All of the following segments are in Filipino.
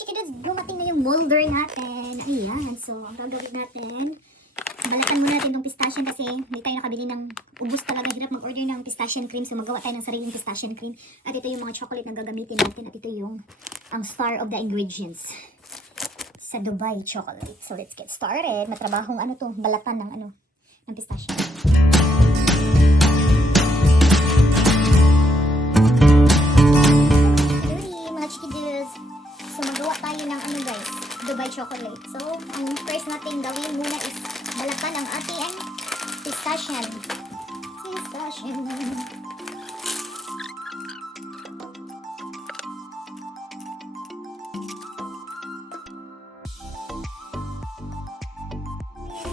chikidudes, dumating na yung molder natin. Ayan, so ang gagawin natin, balatan muna natin itong pistachian kasi hindi tayo nakabili ng ubos talaga. Hirap mag-order ng pistachian cream, so magawa tayo ng sariling pistachian cream. At ito yung mga chocolate na gagamitin natin at ito yung ang star of the ingredients sa Dubai chocolate. So let's get started. Matrabahong ano to, balatan ng ng pistachian. So, magawa tayo ng guys, Dubai chocolate. So, ang first natin gawin muna is balatan ang ating pistachian. Pistachian.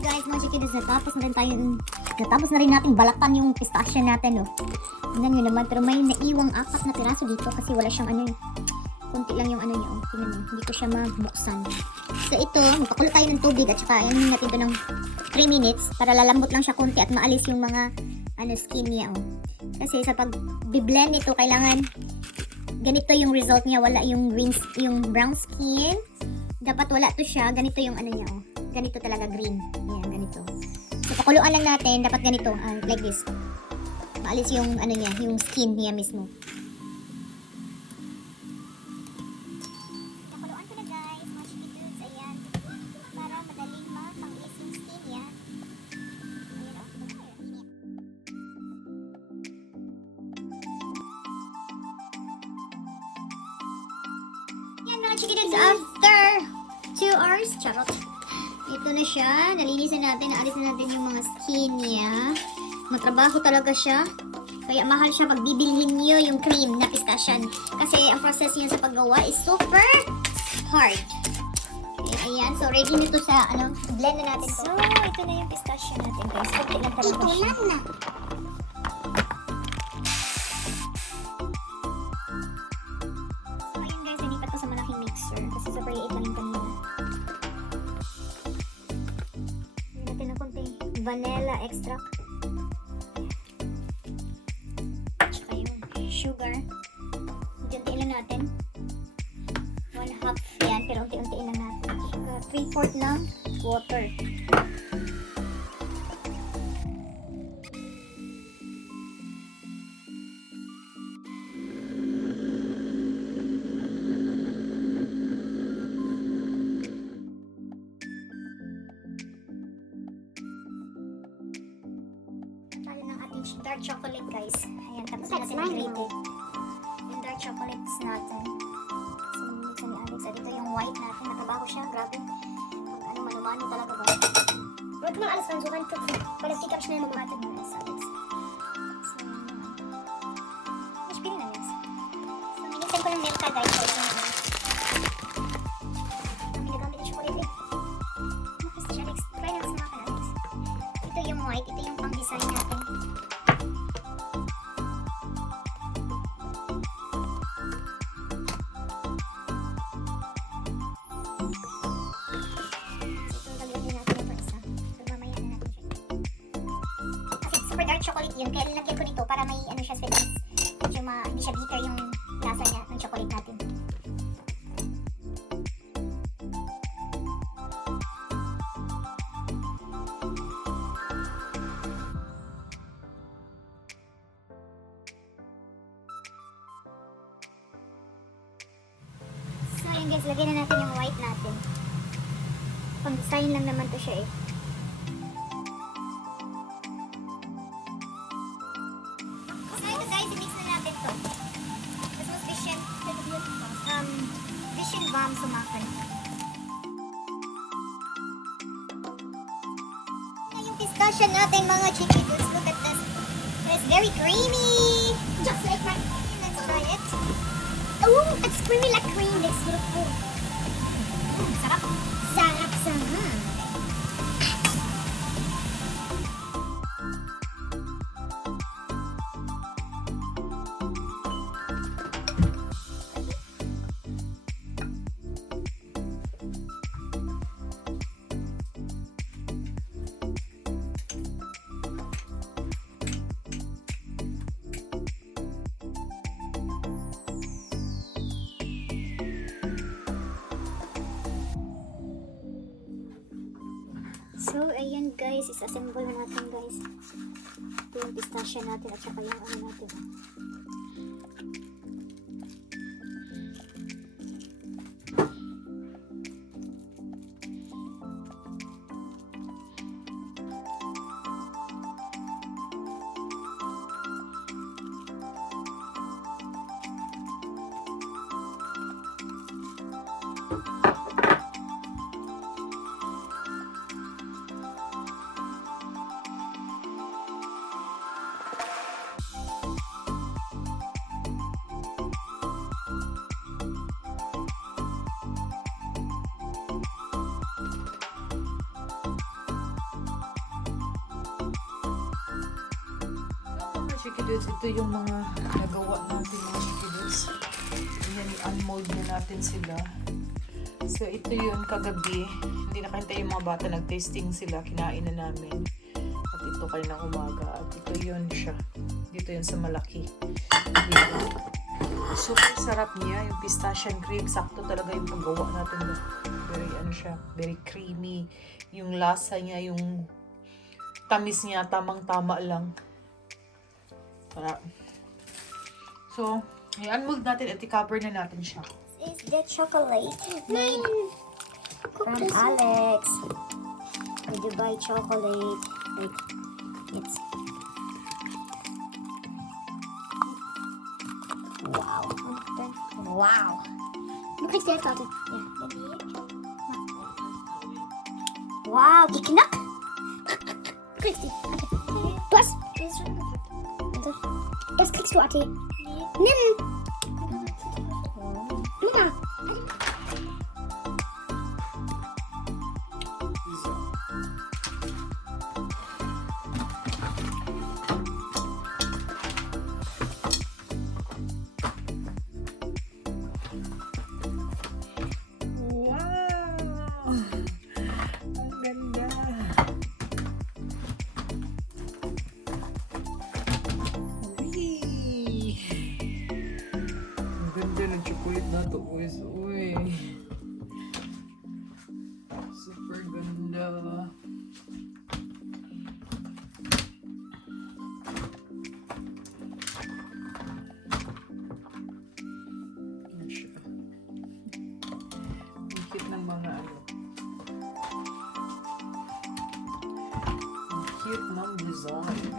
Guys, mga chikidos, natapos na rin natin balatan yung pistachian natin, oh. Tingnan nyo naman, pero may naiwang 4 na piraso dito kasi wala siyang kunti lang yung niya, oh. Tingnan mo, hindi ko siya mabuksan. So ito, magpakulo tayo ng tubig at saka ayanin natin ito ng 3 minutes para lalambot lang siya konti at maalis yung mga skin niya, oh. Kasi sa pag-blend nito, kailangan ganito yung result niya, wala yung brown skin. Dapat wala to siya, ganito yung niya, oh. Ganito talaga, green. Ayan, ganito. So pakuluan lang natin, dapat ganito, like this. Maalis yung niya, yung skin niya mismo. Chikidudes, after 2 hours, charot. Ito na siya, nalinisan natin, naalis na natin yung mga skin niya. Matrabaho talaga siya. Kaya mahal siya pag bibilhin niyo yung cream na pistachian. Kasi ang process niya sa paggawa is super hard. Ayan, so ready nito sa blend na natin to. So, ito na yung pistachian natin, guys. Kunti lang talaga siya. Ito na. Kasi super liit lang yung kanina. Lagyan natin ng konti vanilla extract. Tsaka yung sugar. Unti-untiin lang natin. 1/2 yan, pero unti-untiin lang natin. Tsaka 3/4 ng water. Dark chocolate, guys. Ayan, tapos natin i-grate yung dark chocolates natin. So, ni Alex. At ito yung white natin. Natabaho siya. Grabe. Pag mano-mano talaga ba? Huwag naman alas lang. Sukan ko. Palagkikap siya na yung mga matag na sa Alex. So, mas pili na yan. So, minisan ko ng milka, guys. So, ito yung kami nagamit ng chocolate, eh. Nakis siya, Alex. Try na sa mga Alex. Ito yung white. Ito yung pang-design natin. Dark chocolate yun, kaya nilagyan ko nito para may siya sweetness. Medyo hindi siya bitter yung lasa niya ng chocolate natin. So yun guys, lagyan na natin yung white natin. Pang design lang naman to siya, eh. Vision bomb sumakan. Yung pistachian natin, mga chikitos. Look at this. It's very creamy. Just like my cream. Let's try it. Oh, it's creamy like cream. It's beautiful. Sarap. Sarap sama. So, ayan guys, is-assemble na natin guys. Ito yung pistachio natin at saka yung ano natin. Chikidudes, ito yung mga nagawa natin mga chikidudes. Ayan, i-unmold na natin sila. So, ito yun kagabi. Hindi nakahintay yung mga bata. Nag-tasting sila. Kinain na namin. At ito kaninang umaga. At ito yun siya. Dito yun sa malaki. Dito. Super sarap niya. Yung pistachio cream. Sakto talaga yung paggawa natin. Very, ano siya, very creamy. Yung lasa niya, yung tamis niya, tamang-tama lang. So, i-unmold natin at i-cover na natin siya. This is the chocolate made from Alex. The Dubai chocolate. Like, it's... Wow. Wow. Look like that started. Yeah. Wow, kiknak. Kriegst du. Du hast... Das kriegst du, Ate. Nimm. Mama. Wow! Ang ganda! Uy! Ang ganda ng chocolate na to, guys. Uy! Super ganda! Yan siya. Ang cute ng mga ano. Ang cute ng design.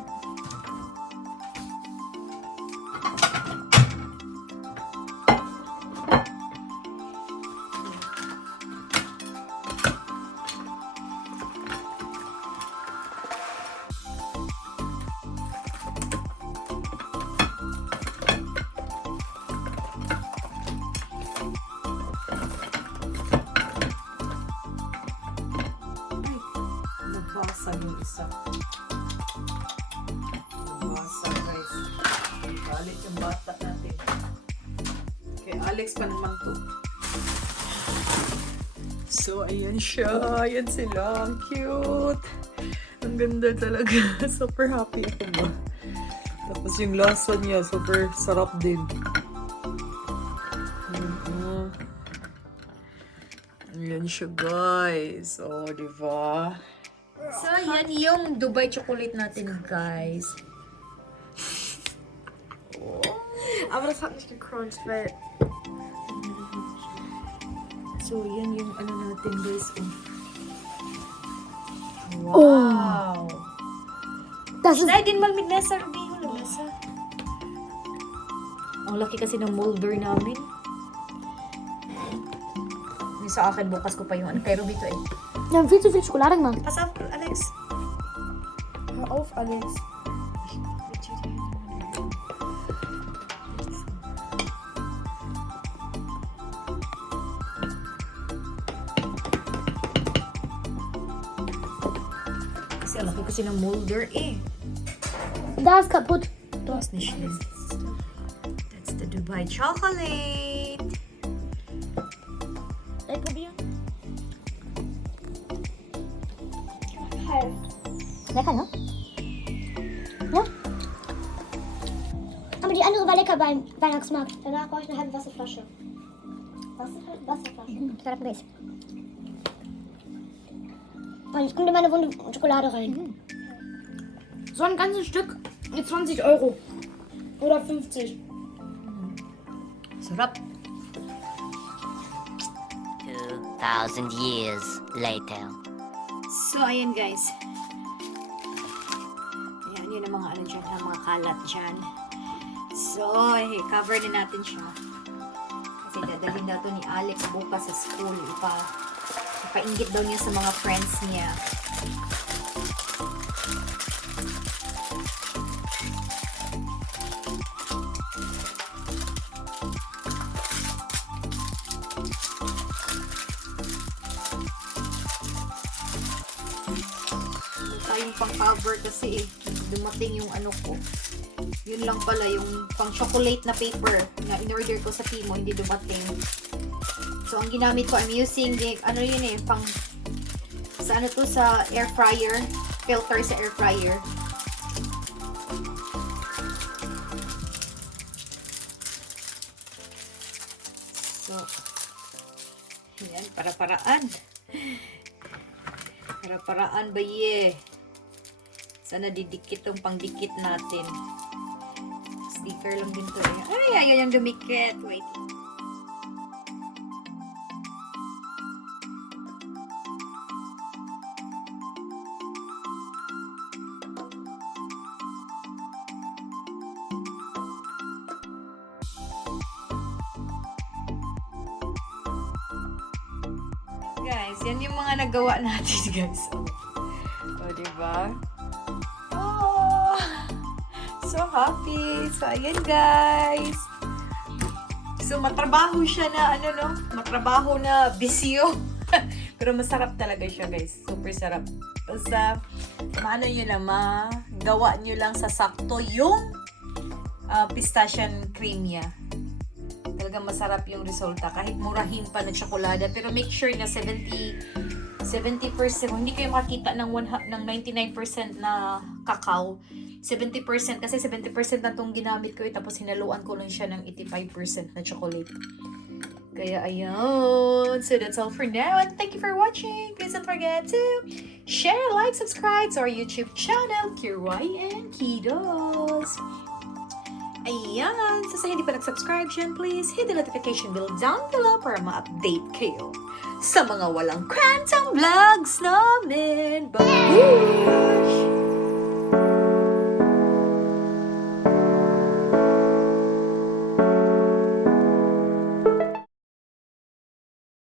Nabasa yung isa. Nabasa, guys. Galit yung bata natin. Kay Alex pa naman to. So, ayan siya. Ayan sila. Ang cute. Ang ganda talaga. Super happy ako ba. Tapos yung lasa niya, super sarap din. Ayan siya, guys. Oh, diba? So, yan yung Dubai chocolate natin, guys. Aber das hat nicht gecrunched, weil... So, yan yung ano natin, guys. Wow! Das ist... Ay, din mal mit Nessa, Rubiho, Nessa. Ang laki kasi ng molder namin. Yung sa akin, bukas ko pa yung ano. Kay Ruby to eh. Wir haben viel zu viel Schokolade gemacht. Pass auf, Alex. Hör auf, Alex. Kasi ang laki kasi ng molder eh. Da ist kaputt. Das ist nicht schlimm. That's the Dubai chocolate. Probieren. Halt. Lecker, ne? Ja? Aber die andere war lecker beim Weihnachtsmarkt. Danach brauche ich eine halbe Wasserflasche. Wasserflasche? Sarap guys. Weil es kommt immer eine Runde Schokolade rein. So ein ganzes Stück mit 20 Euro. Oder 50. Sarap. 2,000 years later. So, ayan guys. Ayan, yun ang mga ano dyan, ang mga kalat dyan. So, cover na natin siya. Kasi dadalhin daw to ni Alex bukas sa school. Ipainggit daw niya sa mga friends niya. Tayong pang-cover kasi dumating yung ano ko. Yun lang pala, yung pang-chocolate na paper na in-order ko sa Timo, hindi dumating. So, ang ginamit ko, I'm using the, ano yun eh, pang, sa ano to, sa air fryer, filter sa air fryer. So, yan, para-paraan. Para-paraan ba ye? Sana didikit tong pangdikit natin. Sticker lang din to eh. Ay, ayaw yung dumikit. Wait. Guys, yan yung mga nagawa natin, guys. O, diba? Oh, so happy. So, ayan, guys. So, matrabaho siya na, ano, no? Matrabaho na bisyo. Pero masarap talaga siya, guys. Super sarap. Basta, maano nyo lang, magawa nyo lang sa sakto yung pistachian cream niya. Talagang masarap yung resulta kahit murahin pa na tsokolada, pero make sure na 70% hindi kayo makita ng 99% na cacao. 70% kasi 70% na tong ginamit ko tapos hinaluan ko lang siya ng 85% na chocolate. Kaya ayun. So that's all for now and thank you for watching. Please don't forget to share, like, subscribe to our YouTube channel, Kiray and Kidos. Ayan! So sa hindi pa nag-subscribe dyan, please hit the notification bell down below para ma-update kayo sa mga walang kwentang vlogs namin. Babush!